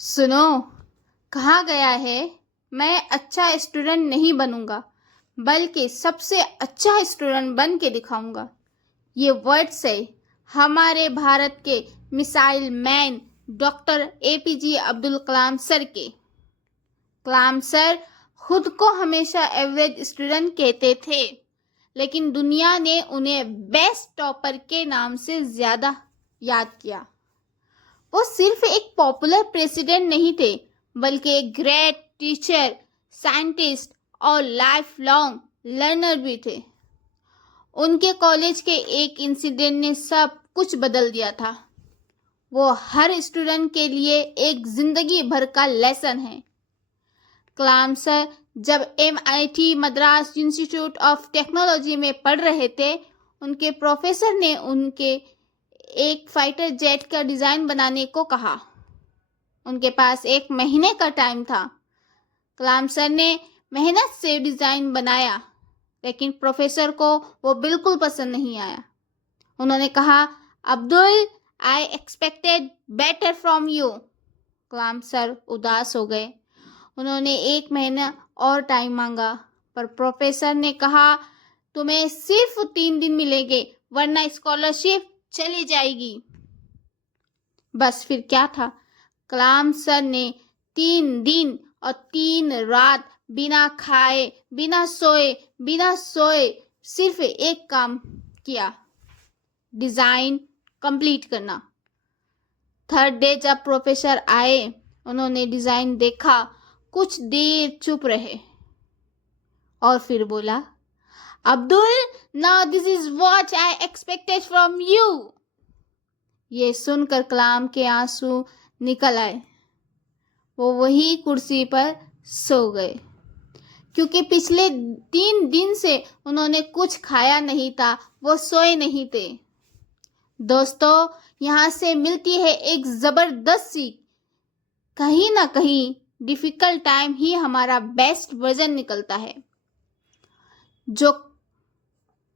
सुनो, कहा गया है मैं अच्छा स्टूडेंट नहीं बनूंगा बल्कि सबसे अच्छा स्टूडेंट बन के दिखाऊंगा। ये वर्ड्स है हमारे भारत के missile man doctor APJ Abdul Kalam sir के। कलाम सर खुद को हमेशा एवरेज स्टूडेंट कहते थे, लेकिन दुनिया ने उन्हें बेस्ट टॉपर के नाम से ज़्यादा याद किया। वो सिर्फ एक पॉपुलर प्रेसिडेंट नहीं थे, बल्कि एक ग्रेट टीचर, साइंटिस्ट और लाइफ लॉन्ग लर्नर भी थे। उनके कॉलेज के एक इंसिडेंट ने सब कुछ बदल दिया था। वो हर स्टूडेंट के लिए एक जिंदगी भर का लेसन है। कलाम सर जब MIT Madras institute of technology में पढ़ रहे थे, उनके प्रोफेसर ने उनके एक फाइटर जेट का डिज़ाइन बनाने को कहा। उनके पास 1 महीने का टाइम था। कलाम सर ने मेहनत से डिज़ाइन बनाया, लेकिन प्रोफेसर को वो बिल्कुल पसंद नहीं आया। उन्होंने कहा, Abdul, I expected better from you. Kalam sir उदास हो गए। उन्होंने 1 महीना और टाइम मांगा, पर प्रोफेसर ने कहा, तुम्हें सिर्फ 3 दिन मिलेंगे, वरना स्कॉलरशिप चली जाएगी। बस फिर क्या था, कलाम सर ने 3 दिन और 3 रात बिना खाए, बिना सोए सिर्फ एक काम किया, डिज़ाइन कंप्लीट करना। 3rd डे जब प्रोफेसर आए, उन्होंने डिज़ाइन देखा, कुछ देर चुप रहे और फिर बोला, Abdul, now this is what I expected from you. ये सुनकर कलाम के आंसू निकल आए। वो वही कुर्सी पर सो गए, क्योंकि पिछले 3 दिन से उन्होंने कुछ खाया नहीं था, वो सोए नहीं थे। दोस्तों, यहाँ से मिलती है एक ज़बरदस्त सीख। कहीं ना कहीं डिफ़िकल्ट टाइम ही हमारा बेस्ट वर्जन निकलता है। जो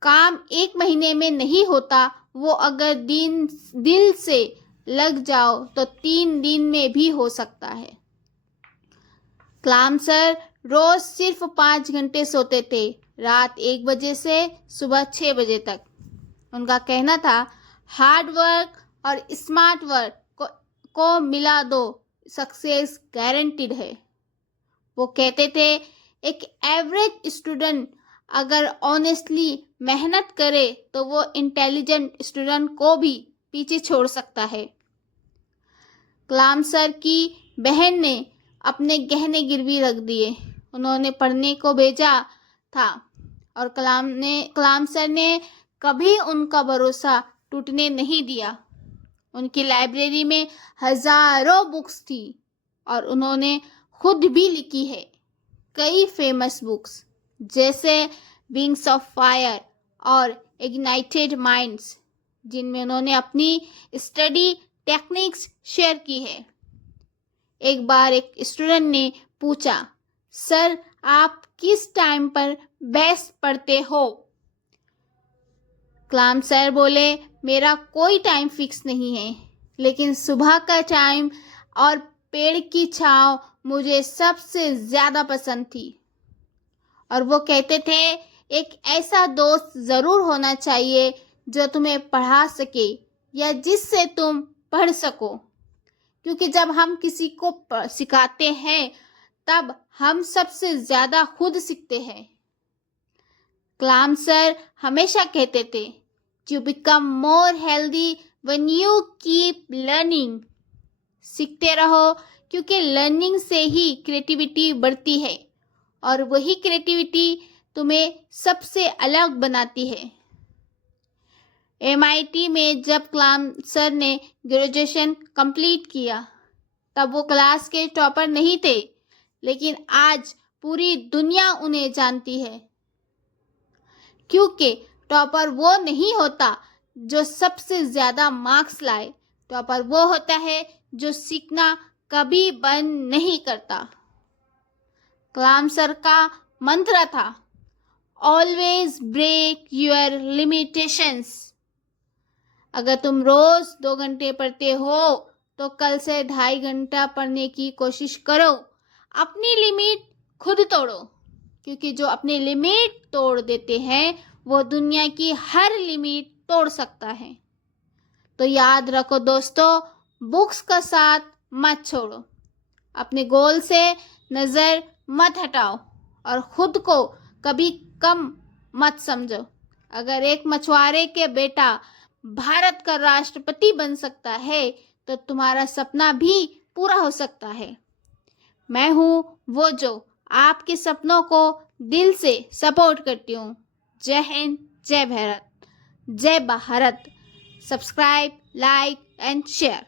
काम 1 महीने में नहीं होता, वो अगर दिल से लग जाओ तो 3 दिन में भी हो सकता है। कलाम सर रोज सिर्फ 5 घंटे सोते थे, रात 1 बजे से सुबह 6 बजे तक। उनका कहना था, हार्ड वर्क और स्मार्ट वर्क को मिला दो, सक्सेस गारंटीड है। वो कहते थे, एक एवरेज स्टूडेंट अगर ऑनेस्टली मेहनत करे तो वो इंटेलिजेंट स्टूडेंट को भी पीछे छोड़ सकता है। कलाम सर की बहन ने अपने गहने गिरवी रख दिए। उन्होंने पढ़ने को भेजा था और कलाम सर ने कभी उनका भरोसा टूटने नहीं दिया। उनकी लाइब्रेरी में हजारों बुक्स थी और उन्होंने खुद भी लिखी है कई फेमस बुक्स, जैसे विंग्स ऑफ फायर और इग्नाइटेड माइंड्स, जिनमें उन्होंने अपनी स्टडी टेक्निक्स शेयर की है। एक बार एक स्टूडेंट ने पूछा, सर, आप किस टाइम पर बेस्ट पढ़ते हो? कलाम सर बोले, मेरा कोई टाइम फिक्स नहीं है, लेकिन सुबह का टाइम और पेड़ की छांव मुझे सबसे ज़्यादा पसंद थी। और वो कहते थे, एक ऐसा दोस्त ज़रूर होना चाहिए जो तुम्हें पढ़ा सके या जिससे तुम पढ़ सको, क्योंकि जब हम किसी को सिखाते हैं तब हम सबसे ज़्यादा खुद सीखते हैं। कलाम सर हमेशा कहते थे, you become more healthy when you keep learning. सीखते रहो, क्योंकि लर्निंग से ही क्रिएटिविटी बढ़ती है और वही क्रिएटिविटी तुम्हें सबसे अलग बनाती है। MIT में जब कलाम सर ने ग्रेजुएशन कंप्लीट किया, तब वो क्लास के टॉपर नहीं थे, लेकिन आज पूरी दुनिया उन्हें जानती है, क्योंकि टॉपर वो नहीं होता जो सबसे ज़्यादा मार्क्स लाए। टॉपर वो होता है जो सीखना कभी बंद नहीं करता। कलाम सर का मंत्र था, ऑलवेज ब्रेक योर लिमिटेशंस। अगर तुम रोज 2 घंटे पढ़ते हो तो कल से 2.5 घंटा पढ़ने की कोशिश करो। अपनी लिमिट खुद तोड़ो, क्योंकि जो अपनी लिमिट तोड़ देते हैं वो दुनिया की हर लिमिट तोड़ सकता है। तो याद रखो दोस्तों, बुक्स का साथ मत छोड़ो, अपने गोल से नज़र मत हटाओ और खुद को कभी कम मत समझो। अगर एक मछुआरे के बेटा भारत का राष्ट्रपति बन सकता है तो तुम्हारा सपना भी पूरा हो सकता है। मैं हूँ वो जो आपके सपनों को दिल से सपोर्ट करती हूँ। जय हिंद, जय भारत, जय Bharat. Subscribe, like and share.